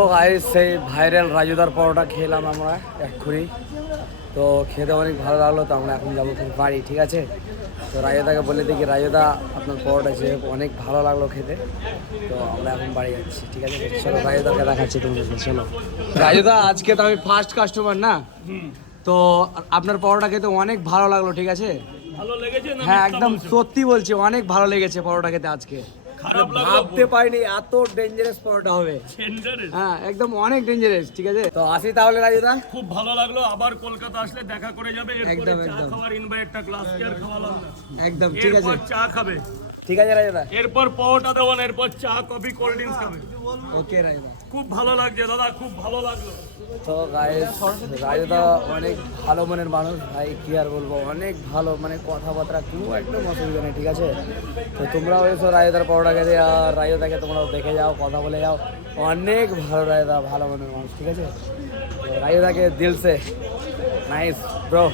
তো গাইস সেই ভাইরাল রাজুদার পরোটা খেলাম আমরা এক্ষুনি। তো খেতে অনেক ভালো লাগলো। তো আমরা এখন যাবো ফির বাড়ি, ঠিক আছে? তো রাজুদাকে বলে দেখি, রাজুদা আপনার পরোটা যে অনেক ভালো লাগলো খেতে। তো আমরা এখন বাড়ি যাচ্ছি, ঠিক আছে? চলো রাজুদাকে দেখাচ্ছি তোমাদের, চলো। রাজুদা আজকে তো আমি ফার্স্ট কাস্টমার না, তো আপনার পরোটা খেতে অনেক ভালো লাগলো, ঠিক আছে? ভালো লেগেছে না? হ্যাঁ একদম সত্যি বলছি, অনেক ভালো লেগেছে পরোটা খেতে আজকে। খারাপ লাগলো? ভাবতে পারিনি এত ডেঞ্জারাস পরোটা হবে। Dangerous? হ্যাঁ একদম অনেক ডেঞ্জারাস, ঠিক আছে? তো আসি তাহলে রাজুদা। খুব ভালো লাগলো, আবার কলকাতা আসলে দেখা করে যাবে। এরপরে একদম, চা একদম। খাওয়ার ইনভাইটটা গ্লাস কেয়ার খাওয়ালাম না, একদম ঠিক আছে, এরপর চা খাবে, ঠিক আছে রাজুদা। এরপর পরোটা দেবো না, এরপর চা কফি কোল্ড ড্রিঙ্কস খাবে। ওকে রাজুদা। খুব ভালো লাগছে দাদা, খুব ভালো লাগলো। তো গাইস রাজুদা অনেক ভালো মনের মানুষ ভাই, কি আর বলবো, অনেক ভালো, মানে কথাবার্তা কোনো একদম অসুবিধা নেই, ঠিক আছে? তো তোমরাও এসো রাজুদার পরোটা খেতে, আর রাজুদাকে তোমরাও দেখে যাও, কথা বলে যাও, অনেক ভালো রাজুদা, ভালো মনের মানুষ, ঠিক আছে? তো রাজুদাকে দিল সে নাইস ব্রো।